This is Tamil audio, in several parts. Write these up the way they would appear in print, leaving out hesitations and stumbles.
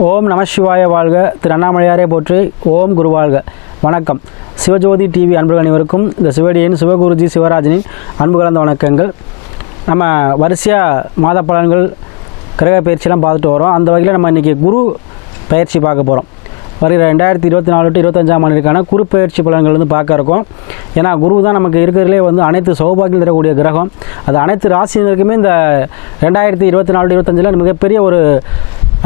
ஓம் நம சிவாய வாழ்க. திரு அண்ணாமலையாரே போற்றி. ஓம் குரு வாழ்க. வணக்கம். சிவஜோதி டிவி அன்புகள் அனைவருக்கும் இந்த சிவடியின் சிவகுருஜி சிவராஜனின் அன்பு கலந்த வணக்கங்கள். நம்ம வரிசையாக மாத பலன்கள் கிரக பயிற்சியெல்லாம் பார்த்துட்டு வரோம். அந்த வகையில் நம்ம இன்றைக்கி குரு பயிற்சி பார்க்க போகிறோம். வருகிற 2024 to 25ஆம் ஆண்டிற்கான குரு பயிற்சி பலன்கள் பார்க்க இருக்கோம். ஏன்னா குரு தான் நமக்கு இருக்கிறதுலே அனைத்து சௌபாகியம் தரக்கூடிய கிரகம். அது அனைத்து ராசினருக்குமே இந்த 2024 to 25 மிகப்பெரிய ஒரு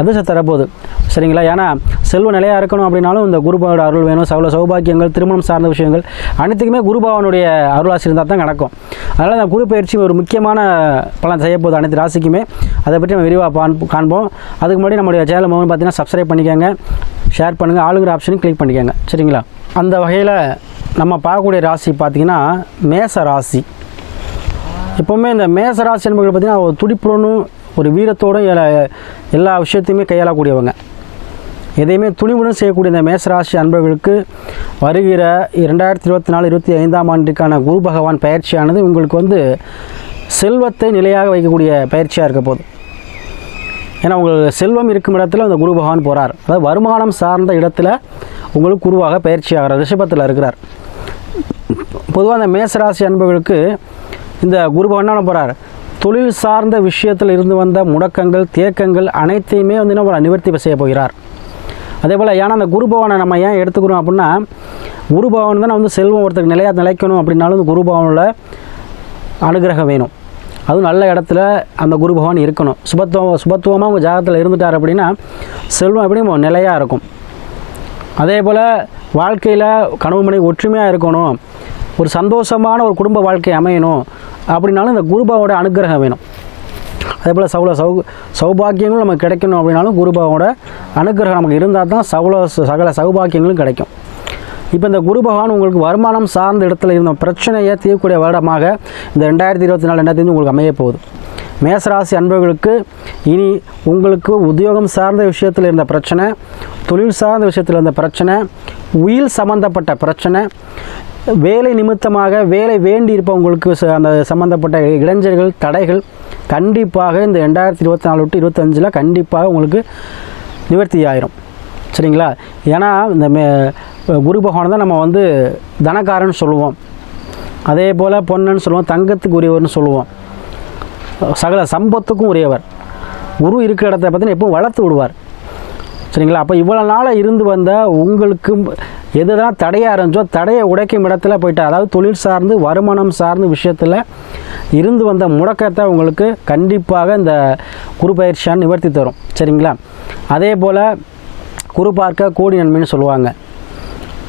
அதிர்ஷ்டம் தரப்போகுது. சரிங்களா? ஏன்னா செல்வ நிலையாக இருக்கணும் அப்படின்னாலும் இந்த குருபாவோட அருள் வேணும். சௌபாக்கியங்கள், திருமணம் சார்ந்த விஷயங்கள் அனைத்துக்குமே குருபாவனுடைய அருளாசி இருந்தால் தான் நடக்கும். அதனால் இந்த குரு பயிற்சி ஒரு முக்கியமான பலன் செய்யப்போகுது அனைத்து ராசிக்குமே. அதை பற்றி நம்ம விரிவாக காண்போம். அதுக்கு முன்னாடி நம்முடைய சேனல் பார்த்தீங்கன்னா சப்ஸ்கிரைப் பண்ணிக்கோங்க, ஷேர் பண்ணுங்கள், ஆளுங்கிற ஆப்ஷனையும் கிளிக் பண்ணிக்கோங்க. சரிங்களா? அந்த வகையில் நம்ம பார்க்கக்கூடிய ராசி பார்த்திங்கன்னா மேச ராசி. எப்போவுமே இந்த மேச ராசி என்பது பார்த்திங்கன்னா ஒரு துடிப்புடனு ஒரு வீரத்தோடு எல்லா விஷயத்தையுமே கையாளக்கூடியவங்க. எதையுமே துணிவுடன் செய்யக்கூடிய இந்த மேசராசி அன்பர்களுக்கு வருகிற 2024-25ஆம் ஆண்டுக்கான குரு பகவான் பயிற்சியானது உங்களுக்கு செல்வத்தை நிலையாக வைக்கக்கூடிய பயிற்சியாக இருக்க போகுது. ஏன்னா உங்களுக்கு செல்வம் இருக்கும் இடத்துல அந்த குரு பகவான் போகிறார். அதாவது வருமானம் சார்ந்த இடத்துல உங்களுக்கு குருவாக பயிற்சி ஆகிறார். ரிஷபத்தில் இருக்கிறார். பொதுவாக அந்த மேசராசி அன்பர்களுக்கு இந்த குரு பகவான் என்ன போகிறார்? தொழில் சார்ந்த விஷயத்தில் இருந்து வந்த முடக்கங்கள், தேக்கங்கள் அனைத்தையுமே நம்ம நிவர்த்தி செய்ய போகிறார். அதே போல் ஏன்னா அந்த குருபவனை நம்ம ஏன் எடுத்துக்கிறோம் அப்படின்னா, குருபவன் தான் செல்வம் ஒருத்தருக்கு நிலைக்கணும் அப்படின்னாலும் இந்த குருபவனில் அனுகிரகம் வேணும். அதுவும் நல்ல இடத்துல அந்த குருபவன் இருக்கணும். சுபத்துவமாக உங்கள் ஜாதகத்தில் இருந்துட்டார் அப்படின்னா செல்வம் எப்படியும் நிலையாக இருக்கும். அதே போல் வாழ்க்கையில் கணவன் மனைவி ஒற்றுமையாக இருக்கணும், ஒரு சந்தோஷமான ஒரு குடும்ப வாழ்க்கை அமையணும் அப்படின்னாலும் இந்த குருபாவோட அனுகிரகம் வேணும். அதே போல் சௌபாக்கியங்களும் நமக்கு கிடைக்கணும் அப்படின்னாலும் குருபாவோட அனுகிரகம் நமக்கு இருந்தால் தான் சகல சௌபாக்கியங்களும் கிடைக்கும். இப்போ இந்த குரு பகவான் உங்களுக்கு வருமானம் சார்ந்த இடத்துல இருந்த பிரச்சனையை தீர்க்கக்கூடிய வருடமாக இந்த 2024 உங்களுக்கு அமைய போகுது. மேசராசி அன்பர்களுக்கு இனி உங்களுக்கு உத்தியோகம் சார்ந்த விஷயத்தில் இருந்த பிரச்சனை, தொழில் சார்ந்த விஷயத்தில் இருந்த பிரச்சனை, உயிர் சம்பந்தப்பட்ட பிரச்சனை, வேலை நிமித்தமாக வேலை வேண்டி இருப்பவங்களுக்கு அந்த சம்மந்தப்பட்ட இளைஞர்கள் தடைகள் கண்டிப்பாக இந்த 2024 to 25 கண்டிப்பாக உங்களுக்கு நிவர்த்தி ஆயிரும். சரிங்களா? ஏன்னா இந்த குரு பகவான் தான் நம்ம தனக்காரன்னு சொல்லுவோம். அதே போல் பொன்னன்னு சொல்லுவோம், தங்கத்துக்கு உரியவர்னு சொல்லுவோம், சகல சம்பத்துக்கும் உரியவர். குரு இருக்கிற இடத்த பார்த்தீங்கன்னா எப்பவும் வளர்த்து விடுவார். சரிங்களா? அப்போ இவ்வளோ நாளாக இருந்து வந்த உங்களுக்கு எதுதான் தடையாக இருந்துச்சோ தடையை உடைக்கும் இடத்துல போயிட்டு, அதாவது தொழில் சார்ந்து வருமானம் சார்ந்த விஷயத்தில் இருந்து வந்த முடக்கத்தை உங்களுக்கு கண்டிப்பாக இந்த குரு பயிற்சியான் நிவர்த்தி தரும். சரிங்களா? அதே போல் குரு பார்க்க கோடி நன்மைன்னு சொல்லுவாங்க.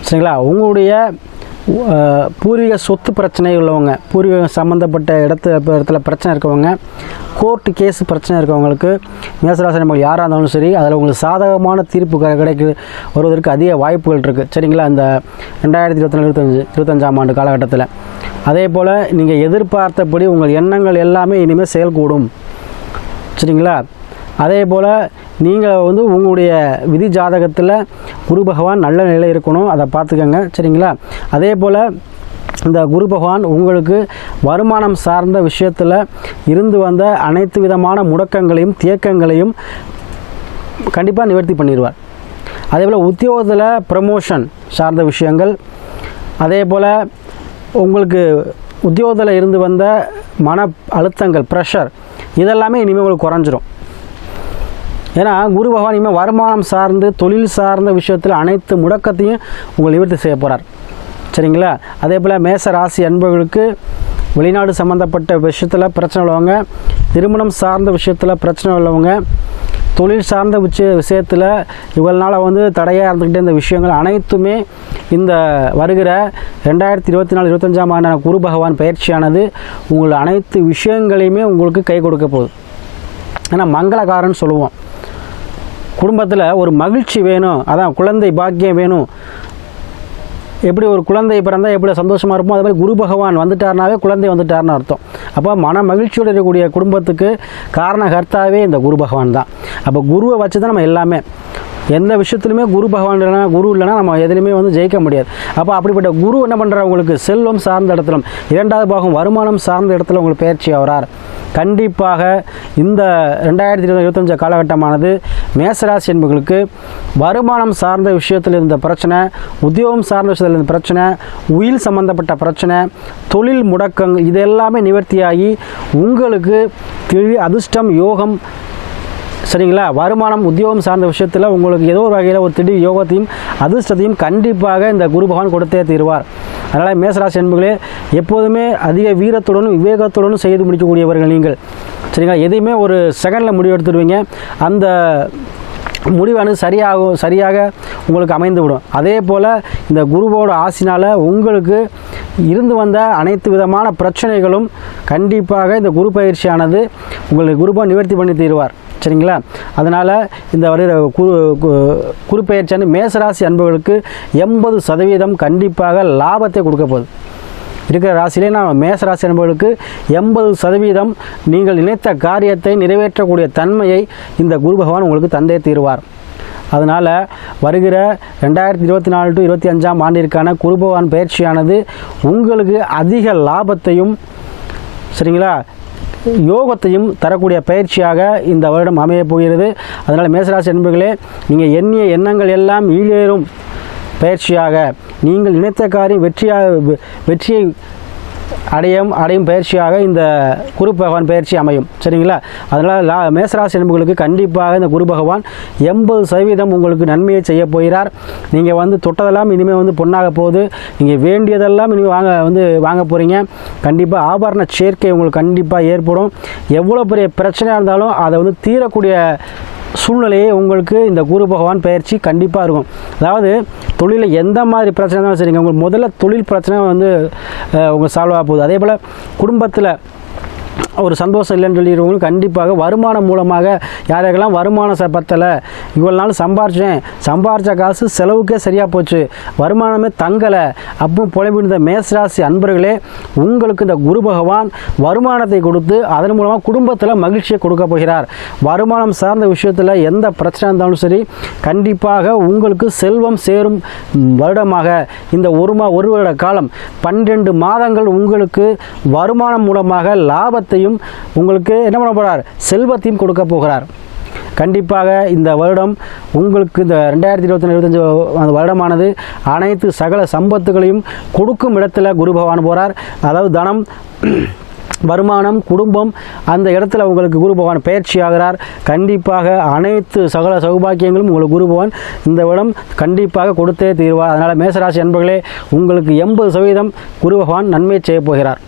சரிங்களா? உங்களுடைய பூர்வீக சொத்து பிரச்சனை உள்ளவங்க, பூர்வீகம் சம்மந்தப்பட்ட இடத்துல பிரச்சனை இருக்கவங்க, கோர்ட்டு கேஸ் பிரச்சனை இருக்கவங்களுக்கு மேசராசி நமக்கு யாராக இருந்தாலும் சரி அதில் உங்களுக்கு சாதகமான தீர்ப்பு வருவதற்கு அதிக வாய்ப்புகள் இருக்குது. சரிங்களா? இந்த 2024-25ஆம் ஆண்டு காலகட்டத்தில் அதே போல் நீங்கள் எதிர்பார்த்தபடி உங்கள் எண்ணங்கள் எல்லாமே இனிமேல் செயல்கூடும். சரிங்களா? அதே போல் நீங்கள் உங்களுடைய விதி ஜாதகத்தில் குரு பகவான் நல்ல நிலை இருக்கணும், அதை பார்த்துக்கோங்க. சரிங்களா? அதே போல் இந்த குரு பகவான் உங்களுக்கு வருமானம் சார்ந்த விஷயத்தில் இருந்து வந்த அனைத்து விதமான முடக்கங்களையும் தேக்கங்களையும் கண்டிப்பாக நிவர்த்தி பண்ணிடுவார். அதே போல் உத்தியோகத்தில் ப்ரமோஷன் சார்ந்த விஷயங்கள், அதே போல் உங்களுக்கு உத்தியோகத்தில் இருந்து வந்த மன அழுத்தங்கள், ப்ரெஷர் இதெல்லாமே இனிமேல் உங்களுக்கு குறைஞ்சிரும். ஏன்னா குரு பகவான் இனிமேல் வருமானம் சார்ந்து தொழில் சார்ந்த விஷயத்தில் அனைத்து முடக்கத்தையும் உங்கள் நிவர்த்தி செய்ய போகிறார். சரிங்களா? அதே போல் மேச ராசி அன்பர்களுக்கு வெளிநாடு சம்மந்தப்பட்ட விஷயத்தில் பிரச்சனை உள்ளவங்க, திருமணம் சார்ந்த விஷயத்தில் பிரச்சனை உள்ளவங்க, தொழில் சார்ந்த விஷயத்தில் இவ்வளோ நாளாக தடையாக இருந்துக்கிட்டே இந்த விஷயங்கள் அனைத்துமே இந்த வருகிற 2024-25ஆம் ஆண்டான குரு பகவான் பயிற்சியானது உங்கள் அனைத்து விஷயங்களையுமே உங்களுக்கு கை கொடுக்க போகுது. ஏன்னா மங்களகாரன்னு சொல்லுவோம். குடும்பத்தில் ஒரு மகிழ்ச்சி வேணும், அதான் குழந்தை பாக்கியம் வேணும். எப்படி ஒரு குழந்தை பிறந்தால் எப்படி சந்தோஷமாக இருப்போம், அதே மாதிரி குரு பகவான் வந்துட்டார்னாவே குழந்தை வந்துட்டார்னு அர்த்தம். அப்போ மன மகிழ்ச்சியோடு இருக்கக்கூடிய குடும்பத்துக்கு காரணகர்த்தாவே இந்த குரு பகவான் தான். அப்போ குருவை வச்சு தான் நம்ம எல்லாமே, எந்த விஷயத்துலையுமே குரு பகவான் இல்லைனா குரு இல்லைனா நம்ம எதுலையுமே ஜெயிக்க முடியாது. அப்போ அப்படிப்பட்ட குரு என்ன பண்ணுறார்? உங்களுக்கு செல்வம் சார்ந்த இடத்துல 2வது பாகம் வருமானம் சார்ந்த இடத்துல உங்களுக்கு பயிற்சி ஆகிறார். கண்டிப்பாக இந்த 2025 காலகட்டமானது மேசராசி என்பவர்களுக்கு வருமானம் சார்ந்த விஷயத்தில் இருந்த பிரச்சனை, உத்தியோகம் சார்ந்த விஷயத்தில் இருந்த பிரச்சனை, உயில் சம்பந்தப்பட்ட பிரச்சனை, தொழில் முடக்கங்கள் இதெல்லாமே நிவர்த்தியாகி உங்களுக்கு அதிர்ஷ்டம் யோகம், சரிங்களா, வருமானம் உத்தியோகம் சார்ந்த விஷயத்தில் உங்களுக்கு ஏதோ ஒரு வகையில் ஒரு திடீர் யோகத்தையும் அதிர்ஷ்டத்தையும் கண்டிப்பாக இந்த குரு பகவான் கொடுத்தே தீர்வார். அதனால் மேசராசி என்பர்களே, எப்போதுமே அதிக வீரத்துடனும் விவேகத்துடனும் செய்து முடிக்கக்கூடியவர்கள் நீங்கள், சரிங்களா. எதையுமே ஒரு செகண்டில் முடிவு எடுத்துடுவீங்க. அந்த முடிவானது சரியாக உங்களுக்கு அமைந்துவிடும். அதே போல் இந்த குருவோட ஆசினால் உங்களுக்கு இருந்து வந்த அனைத்து விதமான பிரச்சனைகளும் கண்டிப்பாக இந்த குரு பயிற்சியானது உங்களுக்கு குருபா நிவர்த்தி பண்ணி தீர்வார், சரிங்களா. அதனால் இந்த வருகிற குரு பயிற்சியான மேசராசி அன்பர்களுக்கு 80% கண்டிப்பாக லாபத்தை கொடுக்க போகுது. இருக்கிற ராசியிலே நான் மேசராசி அன்பர்களுக்கு 80% நீங்கள் நினைத்த காரியத்தை நிறைவேற்றக்கூடிய தன்மையை இந்த குரு பகவான் உங்களுக்கு தந்தே தீர்வார். அதனால் வருகிற 2024 to 25 ஆண்டிற்கான குரு பகவான் பயிற்சியானது உங்களுக்கு அதிக லாபத்தையும், சரிங்களா, யோகத்தையும் தரக்கூடிய பயிற்சியாக இந்த வருடம் அமையப் போகிறது. அதனால் மேசராசி அன்பர்களே, நீங்கள் எண்ணிய எண்ணங்கள் எல்லாம் ஈடேறும் பயிற்சியாக, நீங்கள் நினைத்த காரியம் வெற்றியை அடையும் பயிற்சியாக இந்த குரு பகவான் பயிற்சி அமையும், சரிங்களா. அதனால் மேசராசி என்பவர்களுக்கு கண்டிப்பாக இந்த குரு பகவான் 80% உங்களுக்கு நன்மையை செய்ய போகிறார். நீங்கள் தொட்டதெல்லாம் இனிமேல் பொண்ணாக போகுது. நீங்கள் வேண்டியதெல்லாம் இனிமேல் வாங்க போகிறீங்க. கண்டிப்பாக ஆபரண சேர்க்கை உங்களுக்கு கண்டிப்பாக ஏற்படும். எவ்வளோ பெரிய பிரச்சனையாக இருந்தாலும் அதை தீரக்கூடிய சூழ்நிலையே உங்களுக்கு இந்த குரு பகவான் பயிற்சி கண்டிப்பாக இருக்கும். அதாவது தொழிலில் எந்த மாதிரி பிரச்சனை இருந்தாலும் சரிங்க, உங்களுக்கு முதல்ல தொழில் பிரச்சனை உங்களுக்கு சால்வ் ஆக போகுது. அதே போல் குடும்பத்தில் ஒரு சந்தோஷம் இல்லைன்னு சொல்லிடுறவங்களுக்கு கண்டிப்பாக வருமானம் மூலமாக யாருக்கெல்லாம் வருமானம் பத்தலை, இவ்வளோ நாள் சம்பாரித்த காசு செலவுக்கே சரியாக போச்சு, வருமானமே தங்கலை அப்போ புலம்பிருந்த மேசராசி அன்பர்களே, உங்களுக்கு இந்த குரு பகவான் வருமானத்தை கொடுத்து அதன் மூலமாக குடும்பத்தில் மகிழ்ச்சியை கொடுக்க போகிறார். வருமானம் சார்ந்த விஷயத்தில் எந்த பிரச்சனை இருந்தாலும் சரி, கண்டிப்பாக உங்களுக்கு செல்வம் சேரும் வருடமாக இந்த ஒரு வருட காலம் 12 மாதங்கள் உங்களுக்கு வருமானம் மூலமாக லாபத்தையும் உங்களுக்கு என்ன பண்ண போகிறார், செல்வத்தையும் கொடுக்க போகிறார். கண்டிப்பாக இந்த வருடம் உங்களுக்கு இந்த 2024-25 வருடமானது அனைத்து சகல சம்பத்துகளையும் கொடுக்கும் இடத்துல குரு பகவான் போகிறார். அதாவது தனம், வருமானம், குடும்பம் அந்த இடத்துல உங்களுக்கு குரு பகவான் பயிற்சி ஆகிறார். கண்டிப்பாக அனைத்து சகல சௌபாக்கியங்களும் உங்களுக்கு குரு பகவான் இந்த வருடம் கண்டிப்பாக கொடுத்தே தீர்வார். அதனால் மேசராசி அன்பர்களே, உங்களுக்கு 80% குரு பகவான் நன்மை செய்ய போகிறார்.